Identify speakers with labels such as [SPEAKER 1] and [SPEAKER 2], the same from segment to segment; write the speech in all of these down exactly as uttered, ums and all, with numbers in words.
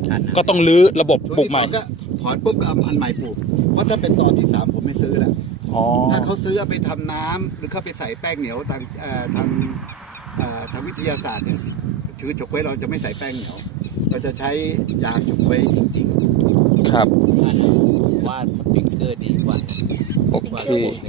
[SPEAKER 1] ก็ต้องรื้อระบบปลูกใหม่
[SPEAKER 2] ก็ถอนปุ๊บเอาอันใหม่ปลูกเพราะถ้าเป็นตอนที่สามผมไม่ซื้อแล้วถ้าเขาซื้อเอาไปทำน้ำหรือเขาไปใส่แป้งเหนียวทางทางทางวิทยาศาสตร์เนี่ยคือเฉาก๊วยเราจะไม่ใส่แป้งเหนียวเราจะใช้ยางเฉาก๊วยจริงๆ
[SPEAKER 1] ครับ
[SPEAKER 3] ว่าสปริงเกอร์ดีกว่า
[SPEAKER 1] โอเค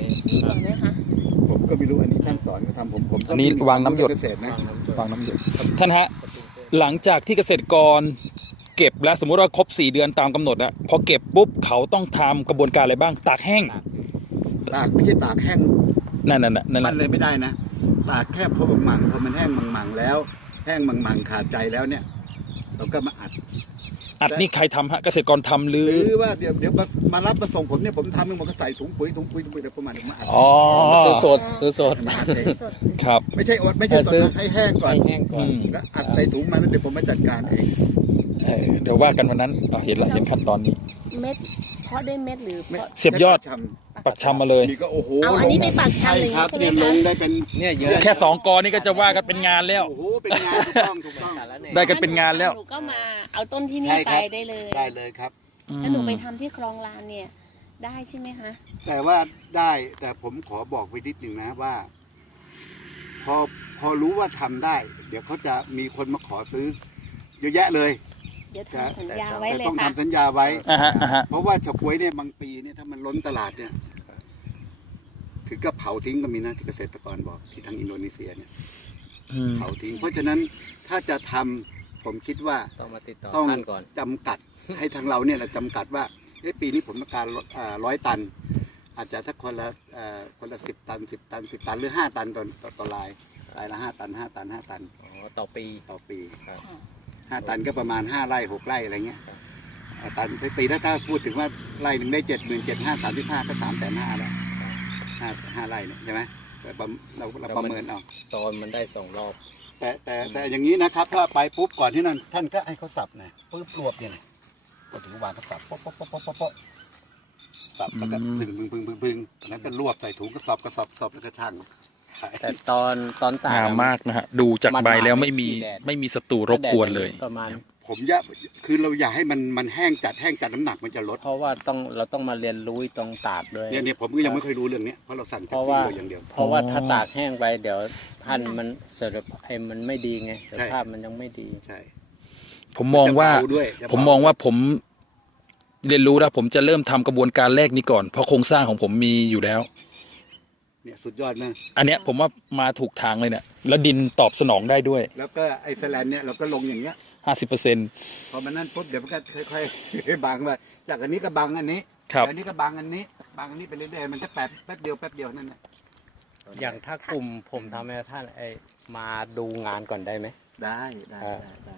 [SPEAKER 2] ผมก็ไม่รู้อันนี้ท่านสอนก็ทำผมผม
[SPEAKER 1] อันนี้วางน้ำหยด
[SPEAKER 2] เกษตรนะ
[SPEAKER 1] วางน้ำหยดท่านฮะหลังจากที่เกษตรกรเก็บแล้วสมมติว่าครบสี่เดือนตามกำหนดอะพอเก็บปุ๊บเขาต้องทำกระบวนการอะไรบ้างตากแห้ง
[SPEAKER 2] ตากไม่ใช่ตากแห้ง
[SPEAKER 1] นั่นนั่นนั่น
[SPEAKER 2] มันเลยไม่ได้นะตากแค่พอมังพอมันแห้งมังๆแล้วแห้งมังๆขาดใจแล้วเนี่ยเราก็มาอัด
[SPEAKER 1] อัดนี่ใครทำฮะเกษตรกรทำหรือ
[SPEAKER 2] หรือว่าเดี๋ยวเดี๋ยวมารับมาส่งผมเนี่ยผมทำเองผมก็ใส่ถุงปุ๋ยถุงปุ๋ยถุงปุ๋ยเดี๋ยวประมาณเดี๋ยวมาอัด
[SPEAKER 1] อ๋อ
[SPEAKER 3] ซื้อสดซื้อสด
[SPEAKER 2] มาอัดเอง
[SPEAKER 1] ครับ
[SPEAKER 2] ไม่ใช่อดไม่ใช่สดให้แห้งก่อน
[SPEAKER 3] แห้งก่อน
[SPEAKER 2] แล้วอัดใส่ถุงมาแล้วเดี๋ยวผมมาจัดการเอง
[SPEAKER 1] เดี๋ยวว่ากันวันนั้นเห็นละเห็นขั้นตอนนี้
[SPEAKER 4] เม็ดเพาะด้วยเม็ดหรือ
[SPEAKER 1] เสียบยอดปักชำมาเลย
[SPEAKER 2] นี่ก็โอ้โห
[SPEAKER 4] เอาอันนี้ไปปักชำเลย
[SPEAKER 2] ครับเนี่ยลงได้เป็น
[SPEAKER 3] เนี่ยเยอะ
[SPEAKER 1] แค่สองกอนี่ก็จะว่ากันเป็นงานแล้ว
[SPEAKER 2] โอ้โหเป็นงานถูกต้องถูกต้อง
[SPEAKER 1] ได้กันเป็นงานแล้ว
[SPEAKER 4] หนูก็มาเอาต้นที่นี่ไปได้เลย
[SPEAKER 2] ได้เลยครับ
[SPEAKER 4] ถ้าหนูไปทำที่คลองลานเนี่ยได้ใช่ไหมคะ
[SPEAKER 2] แต่ว่าได้แต่ผมขอบอกไว้นิดหนึ่งนะว่าพอพอรู้ว่าทำได้เดี๋ยวเขาจะมีคนมาขอซื้อเยอะแยะเลย
[SPEAKER 4] เดี๋ยวทำสัญญาไว้เลยค่ะ
[SPEAKER 2] ต้องทำสัญญาไว้เพราะว่าเฉาก๊วยเนี่ยบางปีเนี่ยถ้ามันล้นตลาดเนี่ยถึงกับเผาทิ้งก็มีนะที่เกษตรกรบอกที่ทางอินโดนีเซียเนี่ยเผาทิ้งเพราะฉะนั้นถ้าจะทำผมคิดว่า
[SPEAKER 3] ต้องมาติดต่อ
[SPEAKER 2] ต้อง
[SPEAKER 3] ท่านก่อน
[SPEAKER 2] จำกัดให้ทางเราเนี่ยเราจำกัดว่าปีนี้ผมต้องการร้อยตันอาจจะถ้าคนละคนละสิบตันสิบตันสิบตันหรือห้าตันต่อต่อลายลายละห้าตันห้าตันห้าตัน
[SPEAKER 3] ต่อปี
[SPEAKER 2] ต่อปีห้าตันก็ประมาณห้าไร่หกไร่อะไรเงี้ยตันตีถ้าถ้าพูดถึงว่าไร่หนึ่งได้เจ็ดหมื่นเจ็ดห้าสามสิบห้าก็สามแสนห้าแล้วห้าห้าไร่เนี่ยใช่ไหมแต่เราเราประเมินเอา
[SPEAKER 3] ตอนมันได้สองรอบ
[SPEAKER 2] แต่แต่แต่อย่างนี้นะครับถ้าไปปุ๊บก่อนที่นั่นท่านก็ให้เขาสับนะปุ๊บรวบเนี่ยพอถึงวางก็สับป๊อกป๊อกป๊อกป๊อกป๊อกสับแล้วก็พึงพึงพึงพึงพึงแล้วก็รวบใส่ถุงกระสอบกระสอบสอบแล้วก็ช่าง
[SPEAKER 3] แต่ตอนตอนตาก
[SPEAKER 1] งามมากนะฮะดูจากใบแล้วไม่มีไม่มีศัตรูรบกวนเลย
[SPEAKER 3] ประมาณ
[SPEAKER 2] ผมอยากคือเราอยากให้มันมันแห้งจัดแห้งจัดน้ำหนักมันจะลด
[SPEAKER 3] เพราะว่าต้องเราต้องมาเรียนรู้ตรงตากด้วย
[SPEAKER 2] เนี่ยเนี่ยผมก็ยังไม่เคยรู้เรื่องนี้เพราะเราสั่งจากที่เราอย่างเดียว
[SPEAKER 3] เพราะว่าถ้าตากแห้งไปเดี๋ยวพันธุ์มันเสร็จไอ้มันไม่ดีไงสภาพมันยังไม่ดี
[SPEAKER 2] ใช่
[SPEAKER 1] ผมมองว่าผมมองว่าผมเรียนรู้แล้วผมจะเริ่มทำกระบวนการแรกนี้ก่อนเพราะโครงสร้างของผมมีอยู่แล้ว
[SPEAKER 2] เนี่ยสุดยอดมาก
[SPEAKER 1] อันเนี้ยผมว่ามาถูกทางเลยเนี่ยแล้วดินตอบสนองได้ด้วย
[SPEAKER 2] แล้วก็ไอซ์แลนด์เนี่ยเราก็ลงอย่างเงี้ย
[SPEAKER 1] ห้าสิบเปอร์เซ็นต์
[SPEAKER 2] พอมันนั่นปุ๊บเดี๋ยวมันก็ค่อยๆบังไปจากอันนี้ก็บังอันนี้อันนี้ก็บังอันนี้บังอันนี้ไปเรื่อยๆมันจะแป๊บแป๊บเดียวแป๊บเดียวนั่นแหละ
[SPEAKER 3] อย่างถ้ากลุ่มผมทำให้ท่านไอมาดูงานก่อนได้ไหม
[SPEAKER 2] ได้ได้ได้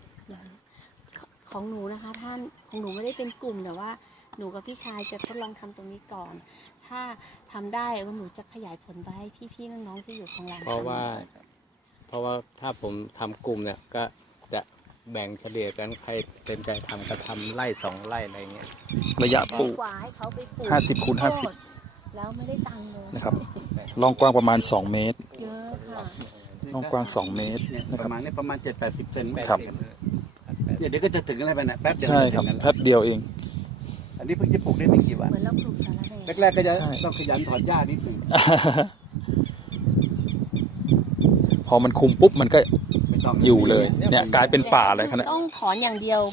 [SPEAKER 4] ของหนูนะคะท่านของหนูไม่ได้เป็นกลุ่มแต่ว่าหนูกับพี่ชายจะทดลองทำตรงนี้ก่อนถ้าทำได้หนูจะขยายผลไปให้พี่ๆน้องๆที่อยู่ของเรา
[SPEAKER 3] เพราะว่าเพราะว่าถ้าผมทำกลุ่มเนี่ยก็จะแบ่งเฉลี่ยกันใครเป็นใจทำก็ทำไร่สองไร่อะไรเงี้ย
[SPEAKER 1] ระยะปลูกห้าสิบคูณห้าสิบ
[SPEAKER 4] แล้วไม่ได้ตังค์เลย
[SPEAKER 1] นะครับลองกว้างประมาณสองเมตร
[SPEAKER 4] เยอะค่ะ
[SPEAKER 1] ลองกว้างสองเมตร
[SPEAKER 2] ประมาณนี้ประมาณเจ็ดแปดสิบเซน
[SPEAKER 1] ครับ
[SPEAKER 2] เดี๋ยวก็จะถึงอะไรไปนะแป๊บเดียว
[SPEAKER 1] ใช่ครับแป๊บเดียวเอง
[SPEAKER 2] อันนี้เพิ่งจะปลูกได้ไม่กี่วัน
[SPEAKER 4] เหมือนเราปลูกสาระแหน่
[SPEAKER 2] แรกๆก็จะต้องขยันถอนหญ้านิดหนึ่ง
[SPEAKER 1] พอมันคุมปุ๊บมันก็อยู่เลยเนี่ยกลายเป็นป่าเลยขนาด
[SPEAKER 4] ต้องถอนอย่างเดียว